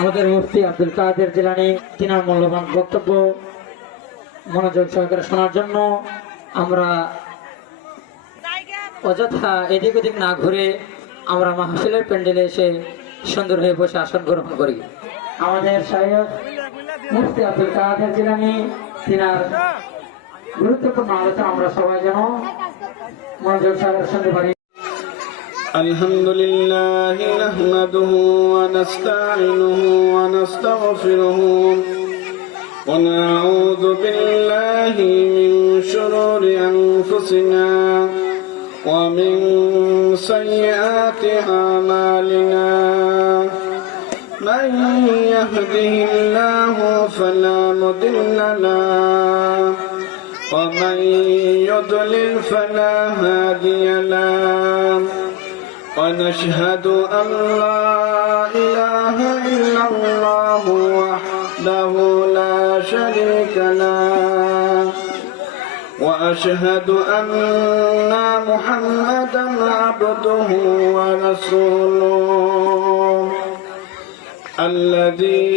আমাদের মুফতি আব্দুল কাদের জিলানী তিনার মূল্যবান বক্তব্য মনোযোগ সহকারে শোনার জন্য আমরা অযথা এদিক ওদিক না ঘুরে আমরা মাহফিলের প্যান্ডেলে এসে সুন্দর হয়ে বসে আসন গ্রহণ করি। আমাদের শায়খ মুফতি আব্দুল কাদের জিলানী তিনার গুরুত্বপূর্ণ আলোচনা আমরা সবাই যেন মনোযোগ সহকারে শুনতে পারি। الحمد لله نحمده ونستعينه ونستغفره ونعوذ بالله من شرور أنفسنا ومن سيئات أعمالنا من يهده الله فلا مضل له ومن يضلل فلا هادي له ونشهد أن لا إله إلا الله وحده لا شريك له وأشهد أن محمدا عبده ورسوله الذي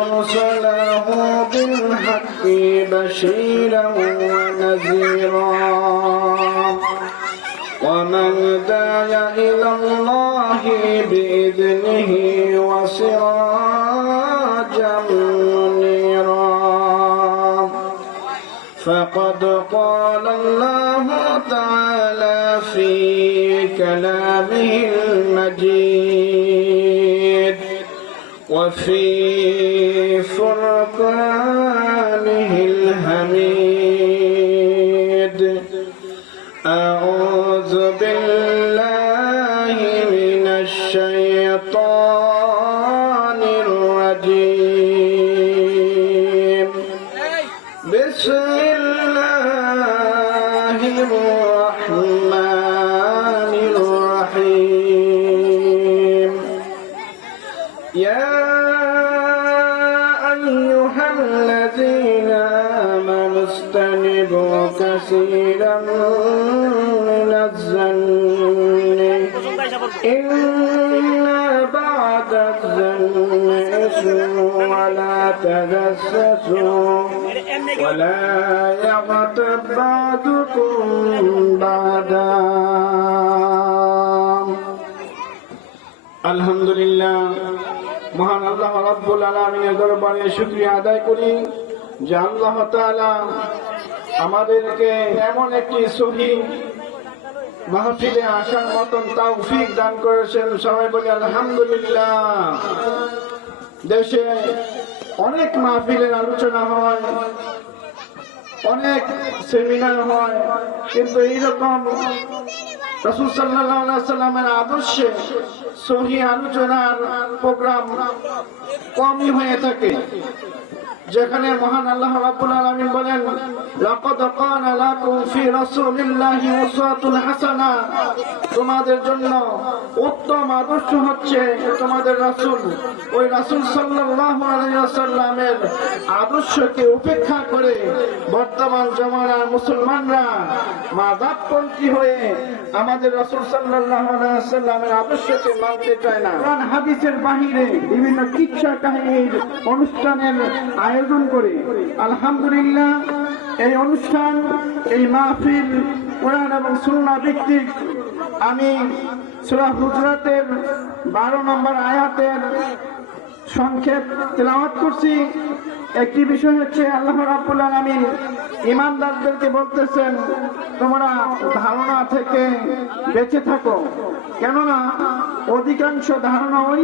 أرسله بالحق بشيرا ونذيرا ومن دعا إلى الله بإذنه وسراجا منيرا فقد قال الله تعالى في كلامه المجيد وفي فرقانه الحميد أعوذ بالله من الشيطان الرجيم بسم الله الرحمن الرحيم يا أيها الذين آمنوا اجتنبوا كثيرا من الظن إن بعد الظن إثم ولا تجسسوا ولا يغتب بعضكم بعضا আলহামদুলিল্লাহ মহান আল্লাহ রাব্বুল আলামিনের দরবারে শুকরিয়া আদায় করি যে আল্লাহ তাআলা আমাদেরকে এমন একটি সহি মাহফিলে আসার মতন তৌফিক দান করেছেন। সবাই বলি আলহামদুলিল্লাহ। দেশে অনেক মাহফিলের আলোচনা হয়, অনেক সেমিনার হয়, কিন্তু এইরকম রাসূল সাল্লাল্লাহু আলাইহি সাল্লামের আদর্শে সহি আলোচনার প্রোগ্রাম কমই হয়ে থাকে, যেখানে মহান আল্লাহ রাব্বুল আলামিন বলেন লাকাদ কানা লাকুম ফি রাসূলিল্লাহি উসওয়াতুন হাসানা, তোমাদের জন্য উত্তম আদর্শ হচ্ছে তোমাদের রাসূল। ওই রাসূল সাল্লাল্লাহু আলাইহি ওয়াসাল্লামের আদর্শকে উপেক্ষা করে বর্তমান জমানার মুসলমানরা মাযহাবপন্থী হয়ে আমাদের রাসূল সাল্লাল্লাহু আলাইহি ওয়াসাল্লামের আদর্শকে মানতে চায় না। কোরআন হাদিসের বাহিরে বিভিন্ন কিচ্ছা কাহিনীর অনুষ্ঠানের আয়োজন করে আলহামদুলিল্লাহ এই অনুষ্ঠান, এই মাহফিল কোরআন এবং সুন্নাহ ভিত্তিক। আমি সূরা হুজরাতের 12 নম্বর আয়াতের সংক্ষেপ তেলাওয়াত করছি। একটি বিষয় হচ্ছে আল্লাহ রাব্বুল আলামিন ঈমানদারদেরকে বলতেছেন তোমরা ধারণা থেকে বেঁচে থাকো, কেননা অধিকাংশ ধারণা ওই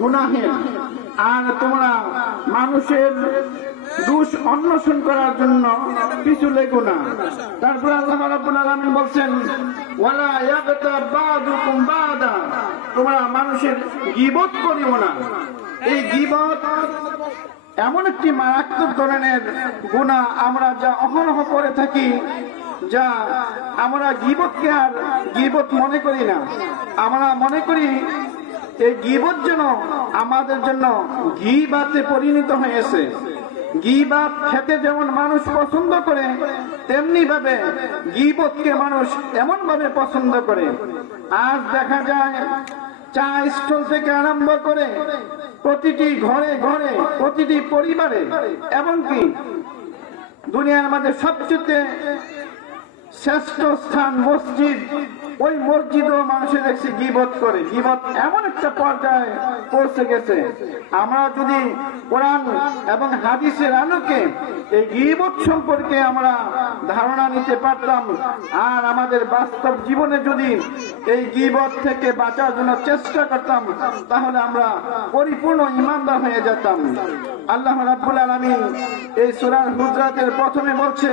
গুনাহের, আর তোমরা মানুষের দোষ অন্বেষণ করার জন্য পিছু লেগো না। তারপরে আল্লাহ রাব্বুল আলামিন বলছেন ওয়ালা ইয়াগতাব বাদুকুম বাদা, তোমরা মানুষের গীবত করিও না। এই গীবত এমন একটি মারাত্মক ধরনের গুনাহ আমরা যা অহরহ করে থাকি, যা আমরা গীবতকে আর গীবত মনে করি না। আমরা মনে করি এই গীবত যেন আমাদের জন্য গীবাতে পরিণত হয়েছে। গীবাত খেতে যেমন মানুষ পছন্দ করে, তেমনি ভাবে গীবতকে মানুষ এমন ভাবে পছন্দ করে। আজ দেখা যায় চা স্টল থেকে আরম্ভ করে প্রতিটি ঘরে ঘরে, প্রতিটি পরিবারে, এমনকি দুনিয়ার মধ্যে সবচেয়ে শ্রেষ্ঠ স্থান মসজিদ, ওই মসজিদও মানুষের দেখছি গীবত করে। গীবত এমন একটা পর্যায়ে পৌঁছে গেছে, আমরা যদি কোরআন এবং হাদিসের আলোকে এই গীবত সম্পর্কে আমরা ধারণা নিতে পারতাম, আর আমাদের বাস্তব জীবনে যদি এই গীবত থেকে বাঁচার জন্য চেষ্টা করতাম, তাহলে আমরা পরিপূর্ণ ঈমানদার হয়ে যেতাম। আল্লাহ রাব্বুল আলামিন এই সূরা হুজরাতের প্রথমে বলছে,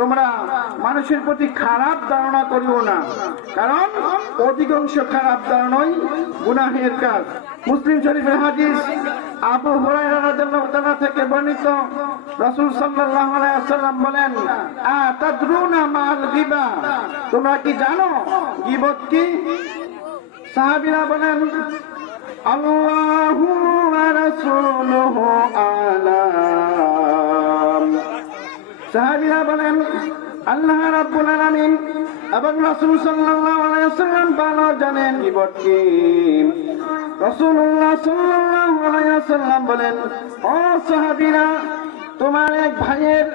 তোমরা মানুষের প্রতি খারাপ ধারণা করিও না, কারণ অধিকাংশ খারাপ ধারণাই গুনাহের কাজ। মুসলিম শরীফের হাদিস, আবু হুরায়রা রাদিয়াল্লাহু তাআলা থেকে বর্ণিত, রাসূল সাল্লাল্লাহু আলাইহি ওয়াসাল্লাম বলেন, আতাদরুনা মাল গিবা, তোমরা কি জানো গীবত কি? সাহাবীরা বলেন, আল্লাহু ওয়া রাসূলুহু আলাম। সাহাবীরা বলেন, আল্লাহ রাব্বুল আলামিন এবং রাসূল সাল্লাল্লাহু আলাইহি ওয়াসাল্লাম ভালো জানেন গীবত কি। রাসূলুল্লাহ সাল্লাল্লাহু আলাইহি ওয়াসাল্লাম বলেন, ও সাহাবীরা, তোমার এক ভাইয়ের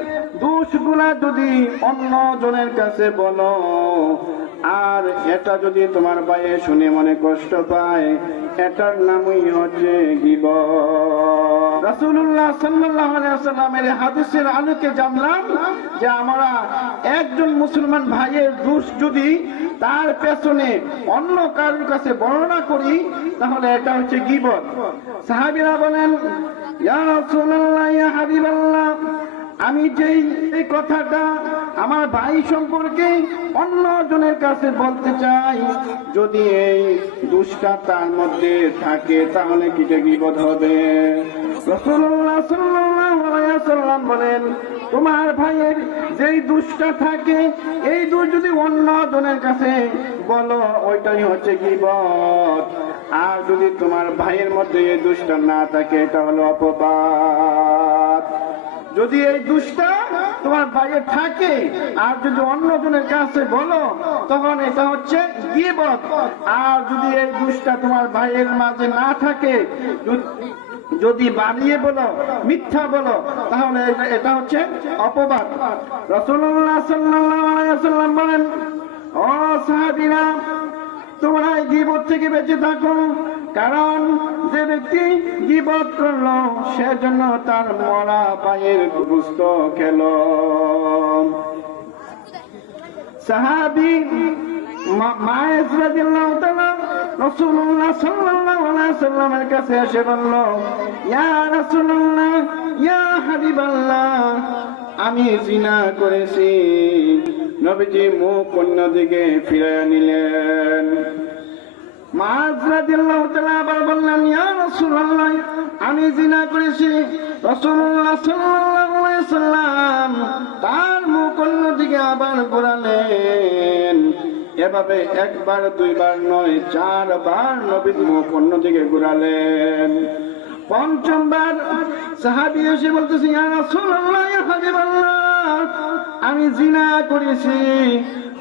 দোষগুলা যদি অন্য জনের কাছে বলো, আর এটা যদি তোমার ভাইয়ে শুনে মনে কষ্ট পায়, এটার নামই হচ্ছে গীবত। রাসূলুল্লাহ সাল্লাল্লাহু আলাইহি ওয়াসাল্লামের হাদিসের আলোকে জানলাম যে আমরা একজন মুসলমান ভাইয়ের দোষ যদি তার পেছনে অন্য কারোর কাছে বর্ণনা করি, তাহলে এটা হচ্ছে গীবত। সাহাবীরা বলেন, ইয়া রাসূলুল্লাহ, ইয়া হাবিবাল্লাহ, আমি যেই এই কথাটা আমার ভাই সম্পর্কে অন্য জনের কাছে বলতে চাই, যদি এই দোষটা তার মধ্যে থাকে, তাহলে কি গীবত হবে? রাসূলুল্লাহ সাল্লাল্লাহু আলাইহি ওয়াসাল্লাম বলেন, তোমার ভাইয়ের যেই দোষটা থাকে, এই দোষ যদি অন্য জনের কাছে বলো, ওইটাই হচ্ছে গীবত। আর যদি তোমার ভাইয়ের মধ্যে এই দোষটা না থাকে, এটা হলো অপবাদ। যদি এই দোষটা তোমার ভাইয়ের থাকে আর যদি অন্য জনের কাছে বলো, তখন এটা হচ্ছে গীবত। আর যদি এই দোষটা তোমার ভাইয়ের মাঝে না থাকে, যদি বানিয়ে বলো, মিথ্যা বলো, তাহলে এটা হচ্ছে অপবাদ। রাসূলুল্লাহ সাল্লাল্লাহু আলাইহি ওয়াসাল্লাম বলেন, ও সাহাবীরা, তোমরা এই গীবত থেকে বেঁচে থাকো, কারণ যে ব্যক্তি গীবত করলো, সেজন্য তার মরা পায়ের গোশত খেলো। সাহাবী মায়েস রাদিয়াল্লাহু তাআলা রাসূলুল্লাহ সাল্লাল্লাহু আলাইহি ওয়াসাল্লামের কাছে এসে বলল, ইয়া রাসূলুল্লাহ, ইয়া হাবিবাল্লাহ, আমি জিনা করেছি। নবীজি মুখ অন্যদিকে ফিরিয়ে নিলেন। মায়েস রাদিয়াল্লাহু তাআলা আবার বললেন, ইয়া রাসূলুল্লাহ, আমি জিনা করেছি। রাসূলুল্লাহ সাল্লাল্লাহু আলাইহি ওয়াসাল্লাম তার মুখ অন্যদিকে আবার ঘোরালেন। এভাবে একবার দুইবার নয়, 4 বার নবী মুখ অন্যদিকে ঘোরালেন। পঞ্চমবার সাহাবী এসে বলতেছে, ইয়া রাসূলুল্লাহ, ইয়া হাবিবাল্লাহ, আমি জিনা করেছি।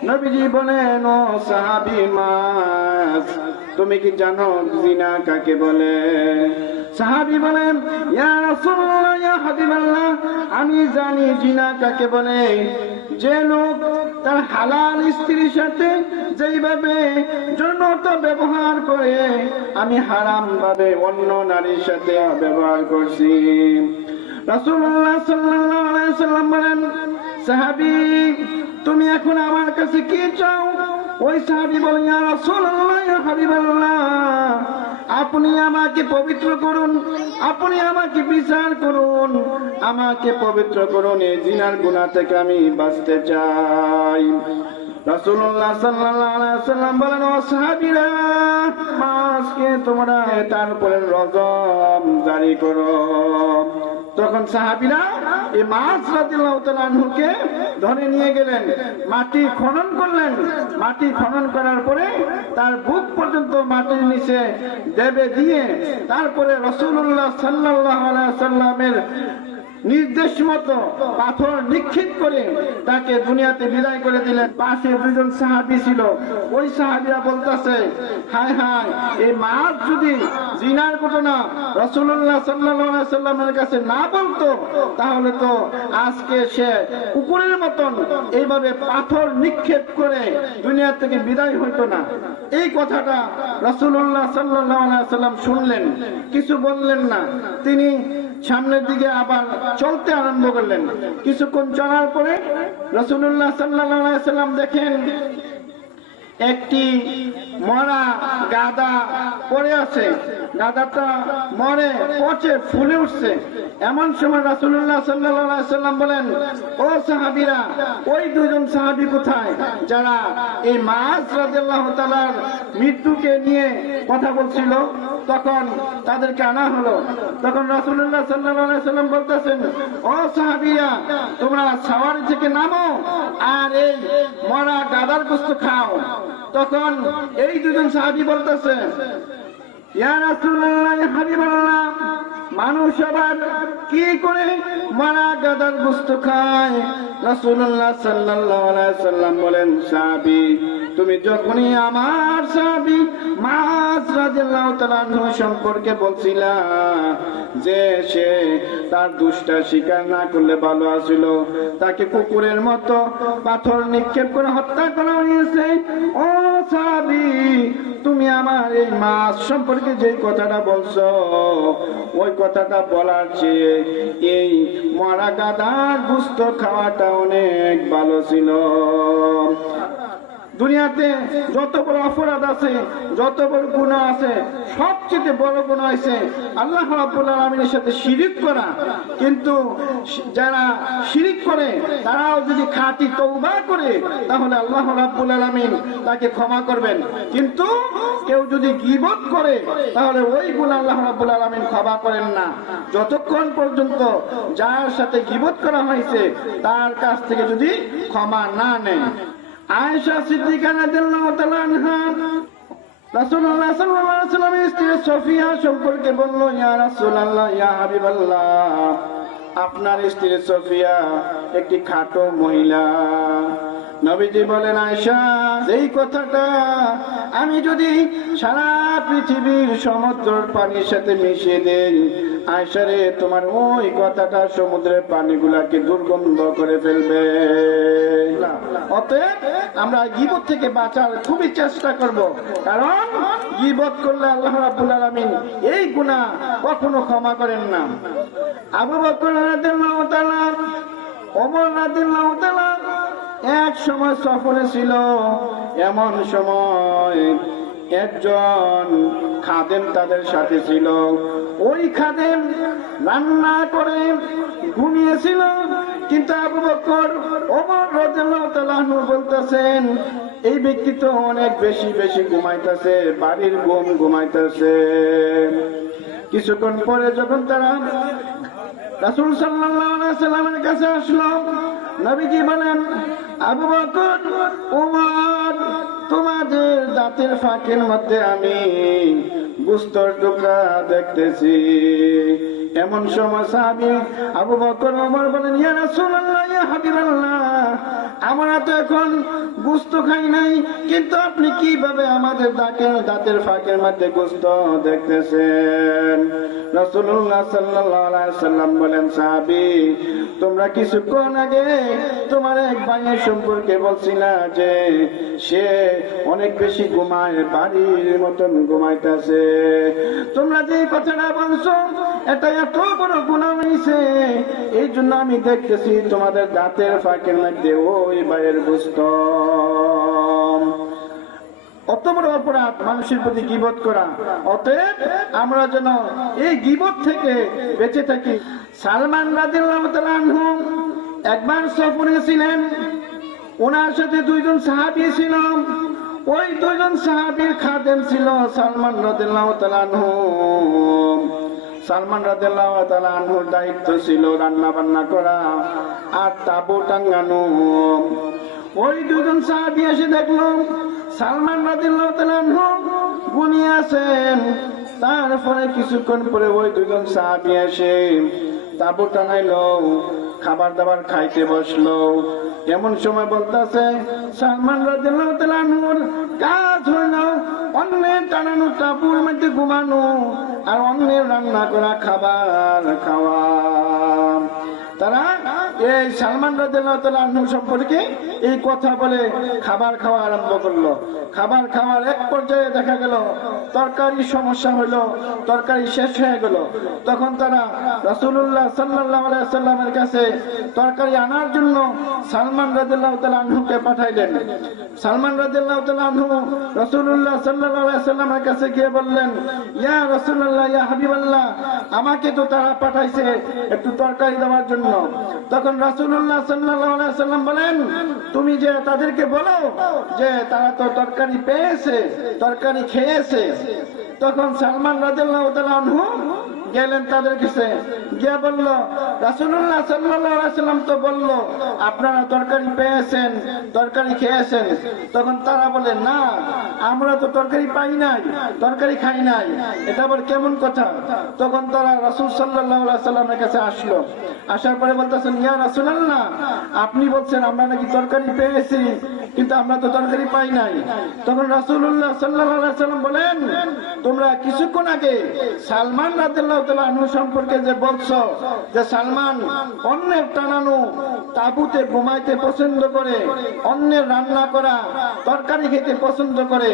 নবীজি বলেন, ও সাহাবী মাস, তুমি কি জানো জিনা কাকে বলে? সাহাবী বলেন, ইয়া রাসূলুল্লাহ, ইয়া হাবিবাল্লাহ, আমি জানি জিনা কাকে বলে। যে লোক তার হালাল স্ত্রীর সাথে যেইভাবে যৌনতা ব্যবহার করে, আমি হারাম ভাবে অন্য নারীর সাথে ব্যবহার করছি। রাসূলুল্লাহ সাল্লাল্লাহু আলাইহি ওয়াসাল্লাম বলেন, সাহাবী, তুমি এখন আমার কাছে কি চাও? ওই সাহাবী বলেন, ইয়া রাসূলুল্লাহ, ইয়া হাবিবাল্লাহ, আপনি আমাকে পবিত্র করুন, আপনি আমাকে বিচার করুন, আমাকে পবিত্র করুন, এই জিনার গুনাহ থেকে আমি বাঁচতে চাই। রাসূলুল্লাহ সাল্লাল্লাহু আলাইহি ওয়াসাল্লাম বলেন, ও সাহাবীরা, আজকে তোমরা তার উপরে রজম জারি করো। তখন সাহাবীরা এই মাস রাদিয়াল্লাহু তাআলা আনহুকে ধরে নিয়ে গেলেন, মাটি খনন করলেন। মাটি খনন করার পরে তার বুক পর্যন্ত মাটির নিচে দেবে দিয়ে, তারপরে রাসূলুল্লাহ সাল্লাল্লাহু আলাইহি ওয়াসাল্লামের নির্দেশ মতো পাথর নিক্ষেপ করে তাকে দুনিয়াতে বিদায় করে দিলেন। পাশে দুজন সাহাবী ছিল, ওই সাহাবীরা বলতেছে, হায় হায়, এই মাছ যদি জিনার ঘটনা রাসূলুল্লাহ সাল্লাল্লাহু আলাইহি সাল্লামের কাছে না বলতো, তাহলে তো আজকে সে কুকুরের মতন এইভাবে পাথর নিক্ষেপ করে দুনিয়া থেকে বিদায় হইতো না। এই কথাটা রাসূলুল্লাহ সাল্লাল্লাহু আলাইহি সাল্লাম শুনলেন, কিছু বললেন না। তিনি সামনের দিকে আবার চলতে আরম্ভ করলেন। কিছুক্ষণ চলার পরে রাসূলুল্লাহ সাল্লাল্লাহু আলাইহি সাল্লাম দেখেন একটি মরা গাদা পড়ে আছে, গাদাটা মরে পচে ফুলে উঠছে। এমন সময় রাসূলুল্লাহ সাল্লাল্লাহু আলাইহি সাল্লাম বলেন, ও সাহাবীরা, ওই দুজন সাহাবী কোথায় যারা এই মাছ রাদিয়াল্লাহু তাআলার মৃত্যুকে নিয়ে কথা বলছিল? তখন তাদেরকে আনা হলো। তখন রাসূলুল্লাহ সাল্লাল্লাহু আলাইহি সাল্লাম বলতেছেন, ও সাহাবীরা, তোমরা সাওয়ারি থেকে নামো আর এই মরা গাদার গোশত খাও। তখন এই দুজন সাহাবী বলতেছে, ইয়া রাসূলুল্লাহ, ইয়া হাবিবাল্লাহ, মানুষ আবার কি করে মরা গাদার গোশত খায়? রাসূলুল্লাহ সাল্লাল্লাহু আলাইহি সাল্লাম বলেন, সাহাবী, তুমি যখনই আমার সাহাবী মাছ রাদিয়াল্লাহু তাআলা সম্পর্কে বলছিলা যে সে তার দুষ্টা স্বীকার না করলে ভালো আছিল, তাকে কুকুরের মতো পাথর নিক্ষেপ করে হত্যা করা হয়েছে, ও সাহাবী, তুমি আমার এই মাছ সম্পর্কে যে কথাটা বলছো, ওই কথাটা বলার চেয়ে এই মরা গাদার গোশত খাওয়াটা অনেক ভালো ছিল। দুনিয়াতে যত বড় অপরাধ আছে, যত বড় গুনাহ আছে, সবচেয়ে বড় গুনাহ হইছে আল্লাহ রাব্বুল আলামিনের সাথে শিরিক করা। কিন্তু যারা শিরিক করে তারাও যদি খাঁটি তওবা করে, তাহলে আল্লাহ রাব্বুল আলামিন তাকে ক্ষমা করবেন। কিন্তু কেউ যদি গীবত করে, তাহলে ওই গুনাহ আল্লাহ রাব্বুল আলামিন ক্ষমা করেন না, যতক্ষণ পর্যন্ত যার সাথে গীবত করা হয়েছে তার কাছ থেকে যদি ক্ষমা না নেয়। আয়েশা সিদ্দিকা রাদিয়াল্লাহু তাআলা আনহা রাসূলুল্লাহ সাল্লাল্লাহু আলাইহি ওয়াসাল্লামের স্ত্রী সফিয়া সম্পর্কে বলল, ইয়া রাসূলুল্লাহ, ইয়া হাবিবাল্লাহ, আপনার স্ত্রী সফিয়া একটি খাটো মহিলা। নবীজি বলেন, আয়েশা, এই কথাটা আমি যদি সারা পৃথিবীর সমুদ্রের পানির সাথে মিশিয়ে দেই, আয়েশা রে, তোমার ওই কথাটা সমুদ্রের পানিগুলাকে দুর্গন্ধ করে ফেলবে। অতএব আমরা গীবত থেকে বাঁচার খুবই চেষ্টা করব, কারণ গীবত করলে আল্লাহ রাব্বুল আলামিন এই গুনাহ কখনো ক্ষমা করেন না। আবু বকর রাদিয়াল্লাহু তাআলা, ওমর রাদিয়াল্লাহু তাআলা এক সময় সফরে ছিল। এমন সময় একজন খাদেম তাদের সাথে ছিল। ওই খাদেম রান্না করে ঘুমিয়েছিল, কিন্তু আবু বকর, ওমর রাদিয়াল্লাহু তাআলা বলতেছেন, এই ব্যক্তি তো অনেক বেশি বেশি ঘুমাইতেছে, বাড়ির ঘুম ঘুমাইতেছে। কিছুক্ষণ পরে যখন তারা রাসূল সাল্লাল্লাহু আলাইহি সাল্লামের কাছে আসলো, নবীজি বলেন, আবু বকর, ওমর, তোমাদের দাঁতের ফাঁকের মধ্যে আমি গোশতের টুকরা দেখতেছি। এমন সময় সাহাবী আবু বকর, ওমর বলেন, ইয়া রাসূলুল্লাহ, ইয়া হাবিবাল্লাহ, আমরা তো এখন গোশত খাই নাই, কিন্তু আপনি কিভাবে আমাদের দাঁতের ফাঁকের মধ্যে গোশত দেখতেছেন? রাসূলুল্লাহ সাল্লাল্লাহু আলাইহি সাল্লাম বলেন, সাহাবী, তোমরা কিছুক্ষণ আগে তোমার এক ভাইয়ের সম্পর্কে বলছিলা যে সে অনেক বেশি ঘুমায়, বাড়ির মতন ঘুমাইতেছে। তোমরা যে কথাটা বলছো, এটা এত বড় গুনাহ হইছে, এই জন্য আমি দেখতেছি তোমাদের দাঁতের ফাঁকের মধ্যে ওই ভাইয়ের গোশত। অত বড় অপরাধ মানুষের প্রতি গীবত করা। অতএব আমরা যেন এই গীবত থেকে বেঁচে থাকি। সালমান রাদিয়াল্লাহু তাআলা আনহু একবার সফরে ছিলেন, ওনার সাথে দুইজন সাহাবী ছিল। ওই দুইজন সাহাবীর খাদেম ছিল সালমান রাদিয়াল্লাহু তাআলা আনহু। সালমান রাদিয়াল্লাহু তাআলা আনহুর দায়িত্ব ছিল রান্না বান্না করা আর তাবু টাঙ্গানো। ওই দুজন সাহাবী এসে দেখলো সালমান রাদিয়াল্লাহু তাআলা আনহু ঘুমিয়ে আছেন। তারপরে কিছুক্ষণ পরে ওই দুজন সাহাবী এসে তাবু টানাইলো, খাবার দাবার খাইতে বসলো। এমন সময় বলতেছে সালমান রাদিয়াল্লাহু তাআলা আনহুর কাজ হইলো অন্যের টানানো তাবুর মধ্যে ঘুমানো আর অন্যের রান্না করা খাবার খাওয়া। তারা এই সালমান রাদিয়াল্লাহু তাআলা আনহু সম্পর্কে এই কথা বলে খাবার খাওয়া আরম্ভ করলো। খাবার খাওয়ার এক পর্যায়ে দেখা গেল তরকারি সমস্যা হইলো, তরকারি শেষ হয়ে গেল। তখন তারা রাসূলুল্লাহ সাল্লাল্লাহু আলাইহি ওয়াসাল্লামের কাছে তরকারি আনার জন্য সালমান রাদিয়াল্লাহু তাআলা আনহুকে পাঠাইলেন। সালমান রাদিয়াল্লাহু তাআলা আনহু রাসূলুল্লাহ সাল্লাল্লাহু আলাইহি ওয়াসাল্লামের কাছে গিয়ে বললেন, ইয়া রাসূলুল্লাহ, ইয়া হাবিবাল্লাহ, আমাকে তো তারা পাঠাইছে একটু তরকারি দেওয়ার জন্য। তখন রাসূলুল্লাহ সাল্লাল্লাহু আলাইহি ওয়াসাল্লাম বলেন, তুমি যে তাদেরকে বলো যে তারা তো তরকারি পেয়েছে, তরকারি খেয়েছে। তখন সালমান রাদিয়াল্লাহু তাআলা আনহু গেলেন তাদের কাছে, গিয়ে বলল, রাসূলুল্লাহ সাল্লাল্লাহু আলাইহি ওয়াসাল্লাম তো বলল আপনারা তরকারি পেয়েছেন, তরকারি খেয়েছেন। তখন তারা বলে, না, আমরা তো তরকারি পাই নাই, তরকারি খাই নাই, এটা আবার কেমন কথা? তখন তারা রাসূল সাল্লাল্লাহু আলাইহি ওয়াসাল্লামের কাছে আসলো। আসার পরে বলতেছেন, ইয়া রাসূলুল্লাহ, আপনি বলছেন আমরা নাকি তরকারি পেয়েছি, কিন্তু আমরা তো তরকারি পাই নাই। তখন রাসূলুল্লাহ সাল্লাল্লাহু আলাইহি ওয়াসাল্লাম বলেন, তোমরা কিছুক্ষণ আগে সালমান রাদিয়াল্লাহু তাআলা আনহু সম্পর্কে যে বলছো যে সালমান অন্যের টানানো তাঁবুতে ঘুমাইতে পছন্দ করে, অন্যের রান্না করা তরকারি খেতে পছন্দ করে,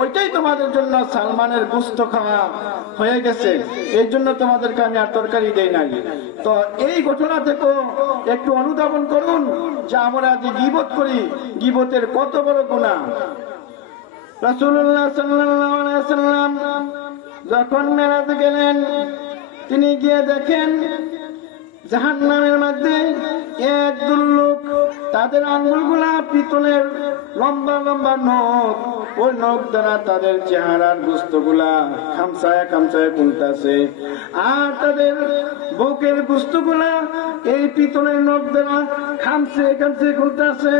ওইটাই তোমাদের জন্য সালমানের গোশত খাওয়া হয়ে গেছে, এই জন্য তোমাদেরকে আমি আর তরকারি দেই নাই। তো এই ঘটনা থেকে একটু অনুধাবন করুন যে আমরা যে গীবত করি, গীবতের কত বড় গুনাহ। রাসূলুল্লাহ সাল্লাল্লাহু আলাইহি ওয়াসাল্লাম যখন মেরাজে গেলেন, তিনি গিয়ে দেখেন জাহান্নামের মধ্যে একদল লোক, তাদের আঙ্গুলগুলা পিতলের লম্বা লম্বা নখ, ওই নখ দ্বারা তাদের চেহারার গোস্তগুলা খামসায় খামসায় খুলতেছে, আর তাদের বুকের গোস্তগুলা এই পিতলের নখ দ্বারা খামসে খামসে খুলতেছে।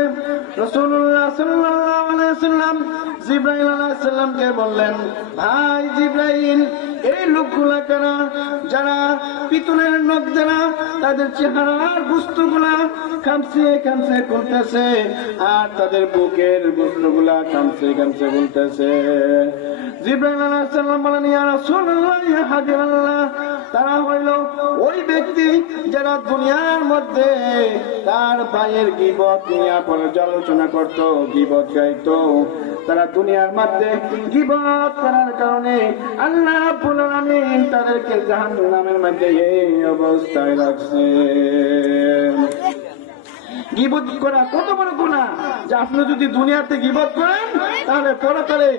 রাসূলুল্লাহ সাল্লাল্লাহু আলাইহি ওয়াসাল্লাম জিবরাইল আলাইহিস সালামকে বললেন, ভাই জিবরাইল, এই লোকগুলা কারা যারা পিতলের নখ দ্বারা তাদের চেহারার গোস্তগুলা খামসে খামসে খুলতেছে আর তাদের বুকের গোস্তগুলা খামসে খামসে খুলতেছে? জিবরাইল আলাইহিস সালাম বলেন, ইয়া রাসূলুল্লাহ, ইয়া হাবিবাল্লাহ, তারা হইল ওই ব্যক্তি যারা দুনিয়ার মধ্যে তার ভাইয়ের গীবত নিয়ে পর্যালোচনা করত, গীবত গাইতো। তারা দুনিয়ার মধ্যে গীবত করার কারণে আল্লাহ রাব্বুল আলামিন তাদেরকে জাহান্নামের মধ্যে এই অবস্থায় রাখছে। গীবত করা কত বড় গুনাহ যে আপনি যদি দুনিয়াতে গীবত করেন তাহলে পরকালে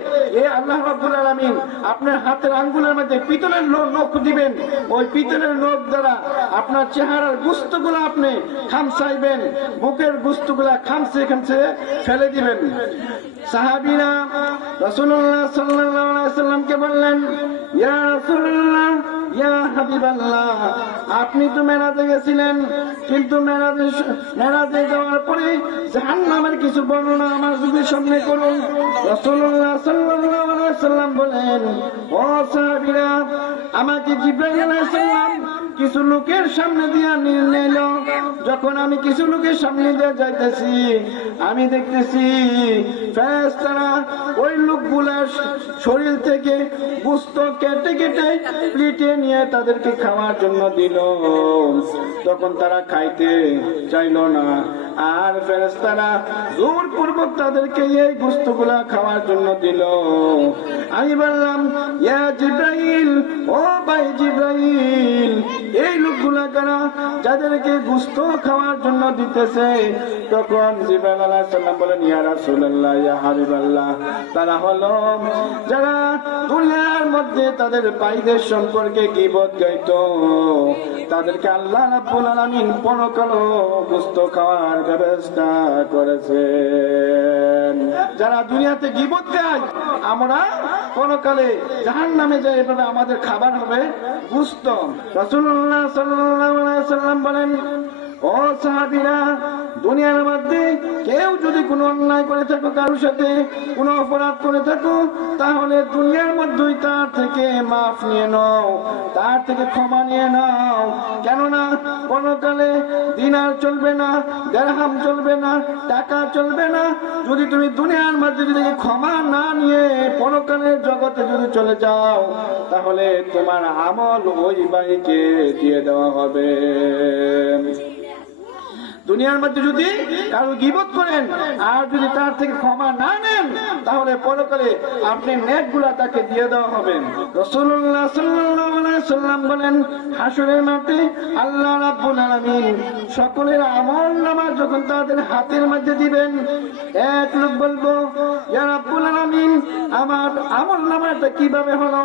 এই আল্লাহ রাব্বুল আলামিন আপনার হাতের আঙ্গুলের মধ্যে পিতলের নখ দিবেন, ওই পিতলের নখ দ্বারা আপনার চেহারার গোস্তগুলো আপনি খামসাইবেন, বুকের গোস্তগুলা খামসে খামসে ফেলে দিবেন। সাহাবীরা রাসূলুল্লাহ সাল্লাল্লাহু আলাইহি ওয়াসাল্লামকে বললেন, ইয়া রাসূলুল্লাহ, ইয়া হাবিবাল্লাহ, আপনি তো মেরাজে গেছিলেন, কিন্তু মেরাজে যাওয়ার পরে জাহান্নামের কিছু বর্ণনা আমার চোখের সামনে করুন। রাসূলুল্লাহ সাল্লাল্লাহু আলাইহি ওয়াসাল্লাম বলেন, ও সাহাবীরা, আমাকে জিবরাইল আলাইহিস সালাম কিছু লোকের সামনে দিয়ে নিল। যখন আমি কিছু লোকের সামনে দিয়ে যাইতেছি, আমি দেখতেছি ফেরেশতারা ওই লোকগুলার শরীর থেকে গোশত কেটে কেটে প্লেটে নিয়ে তাদেরকে খাওয়ার জন্য দিল। তখন তারা খাইতে চাইল না, আর ফেরেশতারা জোরপূর্বক তাদেরকে এই গোশতগুলা খাওয়ার জন্য দিল। আমি বললাম, ইয়া জিবরাইল, ও ভাই জিবরাইল, এই লোকগুলা কারা যাদেরকে গোশত খাওয়ার জন্য দিতেছে? তখন জিবরাইল আলাইহিস সালাম বলেন, ইয়া রাসূলুল্লাহ, ইয়া হাবিবাল্লাহ, তারা হলো যারা দুনিয়ার মধ্যে তাদের ভাইদের সম্পর্কে গীবত গাইতো, তাদেরকে আল্লাহ রাব্বুল আলামিন পরকালে গোশত খাওয়ার ব্যবস্থা করেছেন। যারা দুনিয়াতে গীবত গায়, আমরা পরকালে জাহান্নামে যাই, এভাবে আমাদের খাবার হবে গোশত। রাসূলুল্লাহ সাল্লাল্লাহু আলাইহি ওয়াসাল্লাম বলেন, ও ও সাহাবীরা, দুনিয়ার মধ্যে কেউ যদি কোনো অন্যায় করে থাকো, কারোর সাথে কোনো অপরাধ করে থাকো, তাহলে দুনিয়ার মধ্যেই তার থেকে মাফ নিয়ে নাও, তার থেকে ক্ষমা নিয়ে নাও। কেননা পরকালে দিনার চলবে না, দিরহাম চলবে না, টাকা চলবে না। যদি তুমি দুনিয়ার মধ্যে যদি ক্ষমা না নিয়ে পরকালের জগতে যদি চলে যাও, তাহলে তোমার আমল ওই ভাইকে দিয়ে দেওয়া হবে। দুনিয়ার মধ্যে যদি কারো গীবত করেন আর যদি তার থেকে ক্ষমা না নেন, তাহলে পরকালে আপনি নেকগুলা তাকে দিয়ে দেওয়া হবে। রাসূলুল্লাহ সাল্লাল্লাহু আলাইহি সাল্লাম বলেন, হাসরের মাঠে আল্লাহ রাব্বুল আলামিন সকলের আমলনামা যখন তাদের হাতের মধ্যে দিবেন, এক লোক বলবো, ইয়া রাব্বুল আলামিন, আমার আমলনামাটা কিভাবে হলো?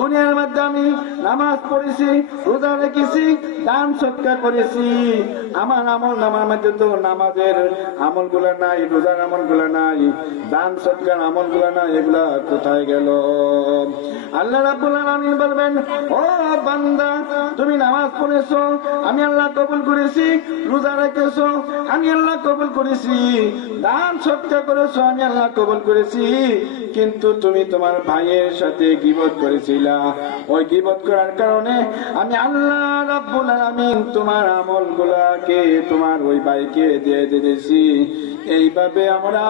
দুনিয়ার মধ্যে আমি নামাজ পড়েছি, রোজা রেখেছি, দান সদকা করেছি, আমার আমলনামা আমার মধ্যে তো নামাজের আমলগুলা নাই, রোজার আমলগুলা নাই, দান সদকার আমলগুলা নাই, এগুলা কোথায় গেল? আল্লাহ রাব্বুল আলামিন বলবেন, ও বান্দা, তুমি নামাজ পড়েছো, আমি আল্লাহ কবুল করেছি, রোজা রেখেছো, আমি আল্লাহ কবুল করেছি, দান সদকা করেছো, আমি আল্লাহ কবুল করেছি, কিন্তু তুমি তোমার ভাইয়ের সাথে গীবত করেছিলা। ওই গীবত করার কারণে আমি আল্লাহ রাব্বুল আলামিন তোমার আমলগুলাকে তোমার ওই ভাইকে দিয়ে দিয়েছি। এইভাবে আমরা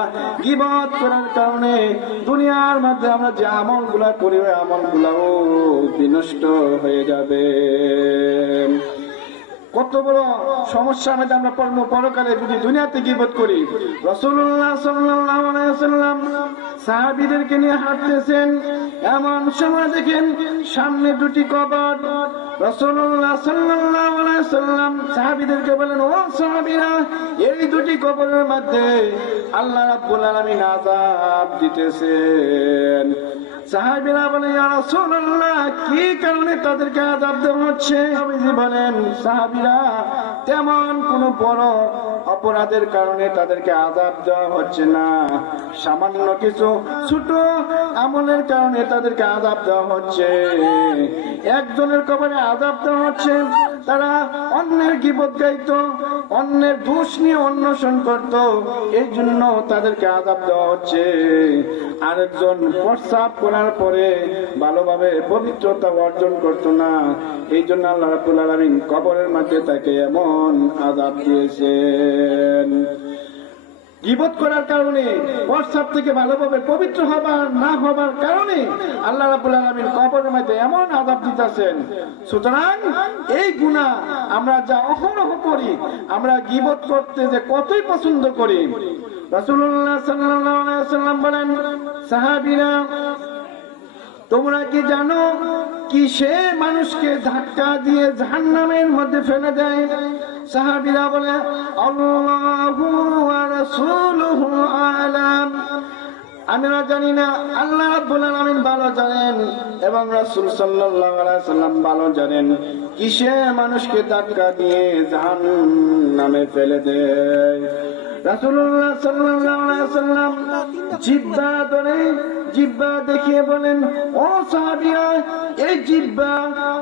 গীবত করার কারণে দুনিয়ার মধ্যে আমরা যে আমলগুলা করি, ওই আমলগুলাও বিনষ্ট হয়ে যাবে। কত বড় সমস্যার মধ্যে আমরা পড়বো পরকালে যদি দুনিয়াতে গীবত করি। রাসূলুল্লাহ সাল্লাল্লাহু আলাইহি ওয়াসাল্লাম সাহাবীদেরকে নিয়ে হাঁটতেছেন, এমন সময় দেখেন সামনে দুটি কবর। রাসূলুল্লাহ সাল্লাল্লাহু আলাইহি ওয়াসাল্লাম সাহাবীদেরকে বলেন, ও সাহাবীরা, এই দুটি কবরের মধ্যে আল্লাহ রাব্বুল আলামিন আযাব দিতেছেন। সাহাবীরা বলে, ইয়া রাসূলুল্লাহ, কি কারণে তাদেরকে আযাব দেওয়া হচ্ছে? নবীজি বলেন, সাহাবীরা, তেমন কোনো বড় অপরাধের কারণে তাদেরকে আযাব দেওয়া হচ্ছে না, সামান্য কিছু ছোট আমলের কারণে তাদেরকে আযাব দেওয়া হচ্ছে। একজনের কবরে আযাব দেওয়া হচ্ছে, তারা অন্যের গীবত গাইত, অন্যের দোষ নিয়ে অন্বেষণ করত, এই জন্য তাদেরকে আযাব দেওয়া হচ্ছে। আরেকজন প্রস্রাব করার পরে ভালোভাবে পবিত্রতা অর্জন করত না, এই জন্য আল্লাহ রাব্বুল আলামিন কবরের মধ্যে তাকে এমন আযাব দিয়েছেন। গীবত করার কারণে, প্রস্রাব থেকে ভালোভাবে পবিত্র হবার না হবার কারণে আল্লাহ রাব্বুল আলামিন কবরের মধ্যে এমন আযাব দিতেছেন। সুতরাং এই গুনাহ আমরা যা অহরহ করি, আমরা গীবত করতে যে কতই পছন্দ করি। রাসূলুল্লাহ সাল্লাল্লাহু আলাইহি ওয়াসাল্লাম বলেন, সাহাবীরা, তোমরা কি জানো কিসে মানুষকে ধাক্কা দিয়ে জাহান্নামের মধ্যে ফেলে দেয়? সাহাবীরা বলে, আল্লাহু ওয়া রাসূলুহু আ'লাম। আমরা জানি না, আল্লাহ রাব্বুল আলামিন ভালো জানেন এবং রাসূল সাল্লাল্লাহু আলাইহি ওয়াসাল্লাম ভালো জানেন কিসে মানুষকে ধাক্কা দিয়ে জাহান্নামে ফেলে দেয়। রাসূলুল্লাহ সাল্লাল্লাহু আলাইহি ওয়াসাল্লাম জিহ্বা ধরে জিহ্বা দেখিয়ে বলেন, ও সাহাবীরা, এই জিহ্বা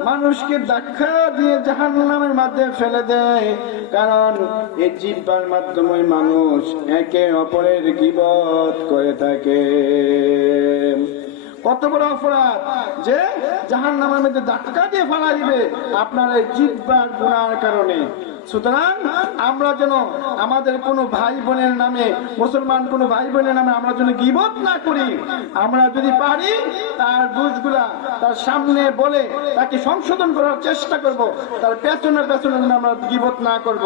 মানুষকে ধাক্কা দিয়ে জাহান্নামের মধ্যে ফেলে দেয়, কারণ এই জিহ্বার মাধ্যমে মানুষ একে অপরের গীবত করে থাকে। কত বড় অপরাধ যে জাহান্নামের মধ্যে ধাক্কা দিয়ে ফেলা দিবে আপনার এই জিহ্বার গুনাহের কারণে। সুতরাং আমরা যেন আমাদের কোনো ভাই বোনের নামে, মুসলমান কোনো ভাই বোনের নামে আমরা যেন গীবত না করি। আমরা যদি পারি তার দোষগুলা তার সামনে বলে তাকে সংশোধন করার চেষ্টা করব, তার পেছনে পেছনে আমরা গীবত না করব।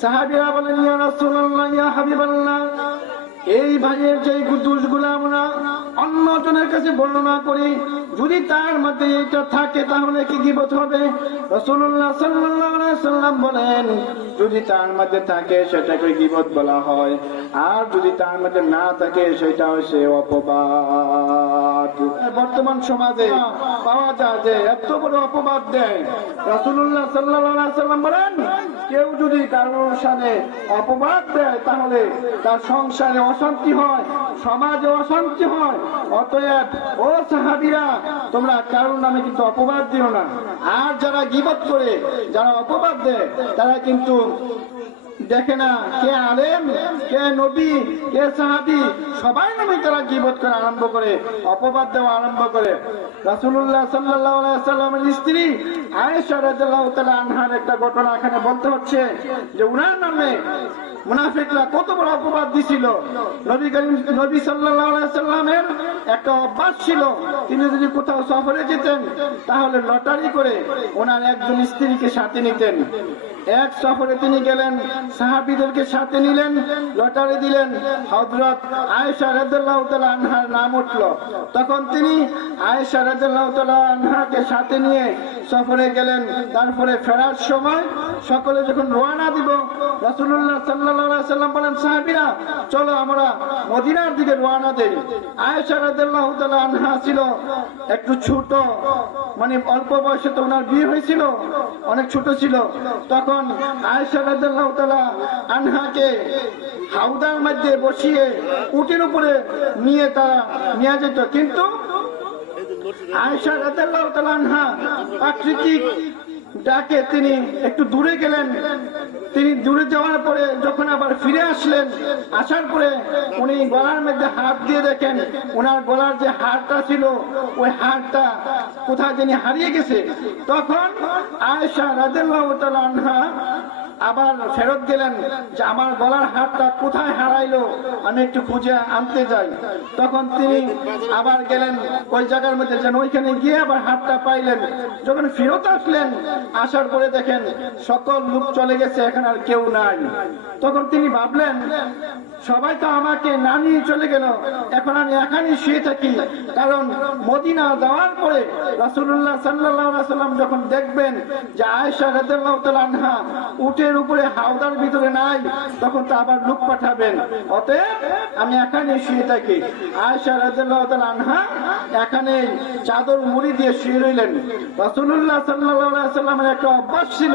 সাহাবীরা বলেন, ইয়া রাসূলুল্লাহ, ইয়া হাবিবাল্লাহ, এই ভাইয়ের যে দোষগুলো আমরা অন্যজনের কাছে বর্ণনা করি, যদি তার মধ্যে এটা থাকে তাহলে কি গীবত হবে? রাসূলুল্লাহ সাল্লাল্লাহু আলাইহি ওয়াসাল্লাম বলেন, যদি তার মধ্যে থাকে সেটাকে গীবত বলা হয়, আর যদি তার মধ্যে না থাকে সেটা হচ্ছে অপবাদ। বর্তমান সমাজে পাওয়া যায় যে এত বড় অপবাদ দেয়। রাসূলুল্লাহ সাল্লাল্লাহু আলাইহি ওয়াসাল্লাম বলেন, কেউ যদি কারোর সামনে অপবাদ দেয় তাহলে তার সংসারে অশান্তি হয়, সমাজে অশান্তি হয়। অতএব ও সাহাবীরা, তোমরা কারোর নামে কিন্তু অপবাদ দিও না। আর যারা গীবত করে, যারা অপবাদ দেয়, তারা কিন্তু দেখে না কে আলেম, কে নবী, কে সাহাবী, সবাই নামে তারা গীবত করা আরম্ভ করে, অপবাদ দেওয়া আরম্ভ করে। রাসূলুল্লাহ সাল্লাল্লাহু আলাইহি ওয়াসাল্লামের স্ত্রী আয়েশা রাদিয়াল্লাহু তাআলা আনহার একটা ঘটনা এখানে বলতে হচ্ছে যে উনার নামে মুনাফিকরা কত বড় অপবাদ দিছিল। নবী সাল্লাল্লাহু আলাইহি ওয়াসাল্লামের একটা অভ্যাস ছিল, তিনি যদি কোথাও সফরে যেতেন তাহলে লটারি করে ওনার একজন স্ত্রীকে সাথে নিতেন। এক সফরে তিনি গেলেন, সাহাবীদেরকে সাথে নিলেন, লটারি দিলেন, হযরত আয়েশা রাদিয়াল্লাহু তাআলা আনহার নাম উঠল। তখন তিনি আয়েশা রাদিয়াল্লাহু তাআলা আনহাকে সাথে নিয়ে সফরে গেলেন। তারপরে ফেরার সময় সকলে যখন রওনা দিব, রাসূলুল্লাহ সাল্লাল্লাহু আলাইহি ওয়াসাল্লাম বলেন, সাহাবীরা চলো আমরা মদিনার দিকে রওনা দেই। আয়েশা রাদিয়াল্লাহু তাআলা আনহা ছিল একটু ছোট, মানে অল্প বয়সে তো ওনার বিয়ে হয়েছিল, অনেক ছোট ছিল। তখন আয়েশা রাদিয়াল্লাহু তাআলা আনহাকে হাউদার মধ্যে বসিয়ে উটের উপরে নিয়ে যেত, কিন্তু আয়েশা রাদিয়াল্লাহু তাআলা আনহা প্রাকৃতিক ডাকে তিনি একটু দূরে গেলেন। তিনি দূরে যাওয়ার পরে যখন আবার ফিরে আসলেন, আসার পরে উনি গলার মধ্যে হাত দিয়ে দেখেন ওনার গলার যে হাড়টা ছিল ওই হাড়টা কোথায় জানি হারিয়ে গেছে। তখন আয়েশা রাদিয়াল্লাহু তাআলা আনহা আবার ফেরত গেলেন যে আমার গলার হাড়টা কোথায় হারাইলো, আমি একটু খুঁজে আনতে যাই। তখন তিনি আবার গেলেন ওই জায়গার মধ্যে, যেন ওইখানে গিয়ে আবার হাড়টা পাইলেন। যখন ফেরত আসলেন, আসার পরে দেখেন সকল লোক চলে গেছে, এখানে আর কেউ নাই। তখন তিনি ভাবলেন সবাই তো আমাকে না নিয়ে চলে গেল, এখন আমি এখানেই শুয়ে থাকি। কারণ মদিনা যাওয়ার পরে রাসূলুল্লাহ সাল্লাল্লাহু আলাইহি ওয়াসাল্লাম যখন দেখবেন যে আয়েশা রাদিয়াল্লাহু তাআলা আনহা উটের উপরে হাওদার ভিতরে নাই, তখন তো আবার লোক পাঠাবেন। অতএব আমি এখানেই শুয়ে থাকি। আয়েশা রাদিয়াল্লাহু তাআলা আনহা এখানে চাদর মুড়ি দিয়ে শুয়ে রইলেন। রাসূলুল্লাহ সাল্লাল্লাহু আলাইহি ওয়াসাল্লামের একটা অভ্যাস ছিল,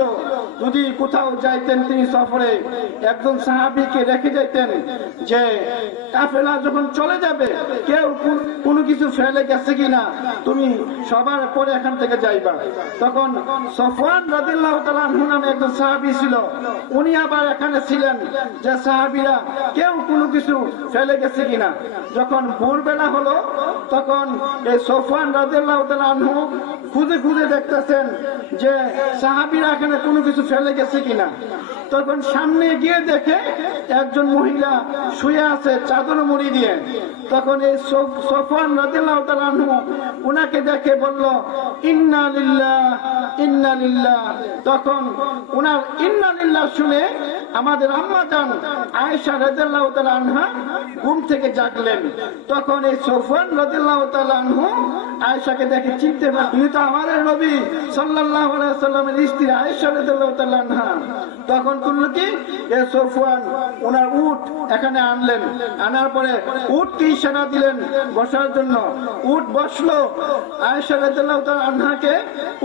যদি কোথাও যাইতেন তিনি সফরে, একজন সাহাবীকে রেখে যাইতেন যে কাফেলা যখন চলে যাবে কেউ কোনো কিছু ফেলে গেছে কিনা তুমি সবার পরে এখান থেকে যাইবা। তখন সফওয়ান রাদিয়াল্লাহু তাআলা আনহু নামে একজন সাহাবী ছিল, উনি আবার এখানে ছিলেন যে সাহাবীরা কেউ কোনো কিছু ফেলে গেছে কিনা। যখন ভোরবেলা হলো তখন এই সফওয়ান রাদিয়াল্লাহু তাআলা আনহু খুঁজে খুঁজে দেখতেছেন যে সাহাবীরা এখানে কোনো কিছু ফেলে গেছে কিনা। তখন সামনে গিয়ে দেখে একজন মহিলা শুয়ে আছে চাদর মুড়ি দিয়ে। তখন এই সফওয়ান রাদিয়াল্লাহু তাআলা আনহু উনাকে দেখে বলল, ইন্না লিল্লাহ ইন্না লিল্লাহ। তখন উনার ইন্না লিল্লাহ শুনে আমাদের আম্মা জান আয়েশা রাদিয়াল্লাহু তাআলা আনহা ঘুম থেকে জাগলেন। তখন এই সফওয়ান রাদিয়াল্লাহু তাআলা আনহু আয়েশাকে দেখে চিনতে পারলেন, তিনি তো আমাদের নবী সাল্লাল্লাহু আলাইহি ওয়াসাল্লামের স্ত্রী আয়েশা রাদিয়াল্লাহু তাআলা আনহা। তখন করল কি, এই সফওয়ান ওনার উট এখানে আনলেন, আনার পরে উটকে ইশারা দিলেন বসার জন্য। উট বসলো, আয়েশা রাদিয়াল্লাহু তাআলা আনহাকে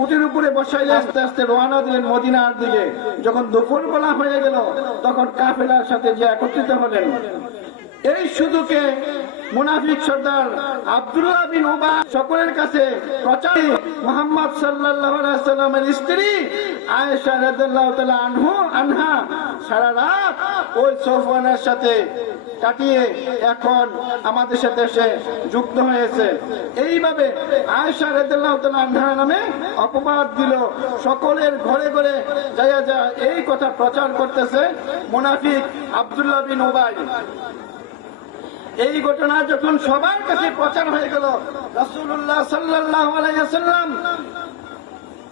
উটের উপরে বসাইলে আস্তে আস্তে রওনা দিলেন মদিনার দিকে। যখন দুপুর বেলা হয়ে গেল তখন কাফেলার সাথে যে একত্রিত হলেন। এই সুযোগে মুনাফিক সর্দার আব্দুল্লাহ বিন উবাই সকলের কাছে প্রচার, মুহাম্মদ সাল্লাল্লাহু আলাইহি ওয়াসাল্লামের স্ত্রী আয়েশা রাদিয়াল্লাহু তাআলা আনহা সারা রাত ওই সফওয়ানের সাথে কাটিয়ে এখন আমাদের সাথে এসে যুক্ত হয়েছে। এইভাবে আয়েশা রাদিয়াল্লাহু তাআলা আনহা নামে অপবাদ দিল, সকলের ঘরে ঘরে যায় এই কথা প্রচার করতেছে মুনাফিক আব্দুল্লাহ বিন উবাই। এই ঘটনা যখন সবার কাছে প্রচার হয়ে গেল, রাসূলুল্লাহ সাল্লাল্লাহু আলাইহি ওয়াসাল্লাম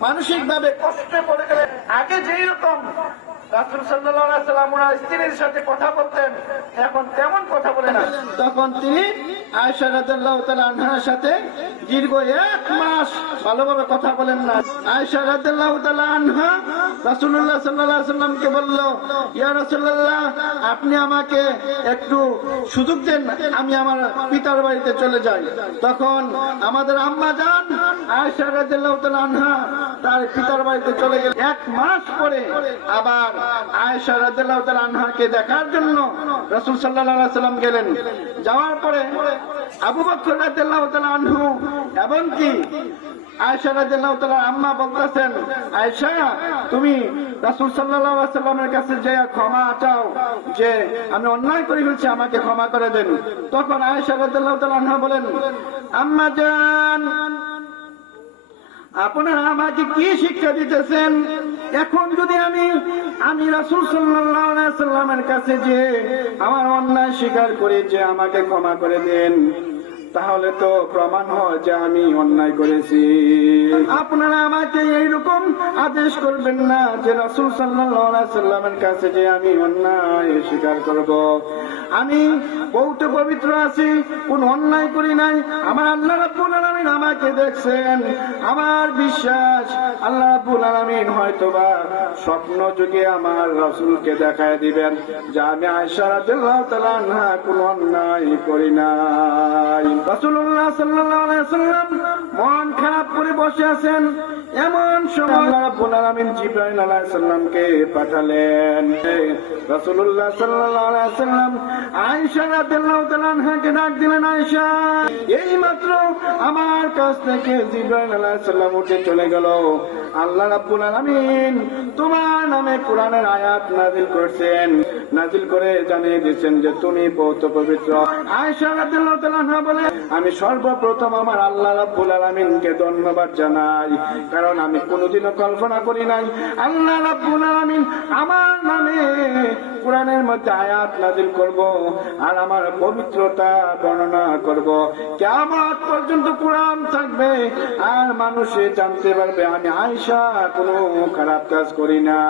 মানসিক ভাবে কষ্টে পড়ে গেলেন। আগে যেই রকম রাসূল সাল্লাল্লাহু আলাইহি ওয়াসাল্লাম ওনার স্ত্রীর সাথে কথা বলতেন, এখন তেমন কথা বলে না। তখন তিনি আয়েশা রাদিয়াল্লাহু তাআলা আনহার সাথে দীর্ঘ 1 মাস ভালোভাবে কথা বলেন না। আয়েশা রাদিয়াল্লাহু তাআলা আনহা রাসূলুল্লাহ সাল্লাল্লাহু আলাইহি সাল্লামকে বলল, ইয়া রাসূলুল্লাহ, আপনি আমাকে একটু সুযোগ দেন, আমি আমার পিতার বাড়িতে চলে যাই। তখন আমাদের আম্মা জান আয়েশা রাদিয়াল্লাহু তাআলা আনহা তার পিতার বাড়িতে চলে গেলেন। 1 মাস পরে আবার আয়েশা রাদিয়াল্লাহু তাআলা আনহাকে দেখার জন্য রাসূল সাল্লাল্লাহু আলাইহি সাল্লাম গেলেন। যাওয়ার পরে আবু বকর রাদিয়াল্লাহু তাআলা আনহু এমনকি আয়েশা রাদিয়াল্লাহু তাআলা আম্মা বলতেছেন, আয়েশা, তুমি রাসূল সাল্লাল্লাহু আলাইহি সাল্লামের কাছে যে ক্ষমা চাও যে আমি অন্যায় করে ফেলছি, আমাকে ক্ষমা করে দেন। তখন আয়েশা রাদিয়াল্লাহু তাআলা আনহা বলেন, আম্মা জান, আপনারা আমাকে কি শিক্ষা দিতেছেন? এখন যদি আমি রাসূল সাল্লাল্লাহু আলাইহি সাল্লামের কাছে যে আমার অন্যায় স্বীকার করি যে আমাকে ক্ষমা করে দেন, তাহলে তো প্রমাণ হয় যে আমি অন্যায় করেছি। আপনারা আমাকে এইরকম আদেশ করবেন না যে রাসূল সাল্লাল্লাহু আলাইহি সাল্লামের কাছে যে আমি অন্যায় স্বীকার করব। আমি বহুত পবিত্র আছি, কোন অন্যায় করি নাই। আমার আল্লাহ রাব্বুল আলামিন আমাকে দেখছেন। আমার বিশ্বাস আল্লাহ রাব্বুল আলামিন হয়তোবা স্বপ্ন যুগে আমার রাসূলকে দেখায় দিবেন যে আমি আয়েশা রাদিয়াল্লাহু তাআলা আনহা কোন অন্যায় করি নাই। রাসূলুল্লাহ সাল্লাল্লাহু আলাইহি সাল্লাম মন খারাপ করে বসে আছেন। এমন সময় আল্লাহ রাব্বুল আলামিন জিবরাইল আলাইহিস সালামকে পাঠালেন। রাসূলুল্লাহ সাল্লাল্লাহু আলাইহি সাল্লাম আয়েশা রাদিয়াল্লাহু তাআলা আনহাকে ডাক দিলেন, আয়েশা, এইমাত্র আমার কাছ থেকে জিবরাইল আলাইহিস সালাম উঠে চলে গেল। আল্লাহ রাব্বুল আলামিন তোমার নামে কোরআনের আয়াত নাযিল করেছেন, নাযিল করে জানিয়ে দিয়েছেন যে তুমি বহুত পবিত্র। আয়েশা রাদিয়াল্লাহু তাআলা আনহা বলে, আমি সর্বপ্রথম আমার আল্লাহ রাব্বুল আলামিনকে ধন্যবাদ জানাই, কারণ আমি কোনোদিনও কল্পনা করি নাই আল্লাহ রাব্বুল আলামিন আমার নামে কোরআনের মধ্যে আয়াত নাযিল করব আর আমার পবিত্রতা বর্ণনা করব। কিয়ামত পর্যন্ত কোরআন থাকবে আর মানুষে জানতে পারবে আমি আয়েশা কোনো খারাপ কাজ করি না।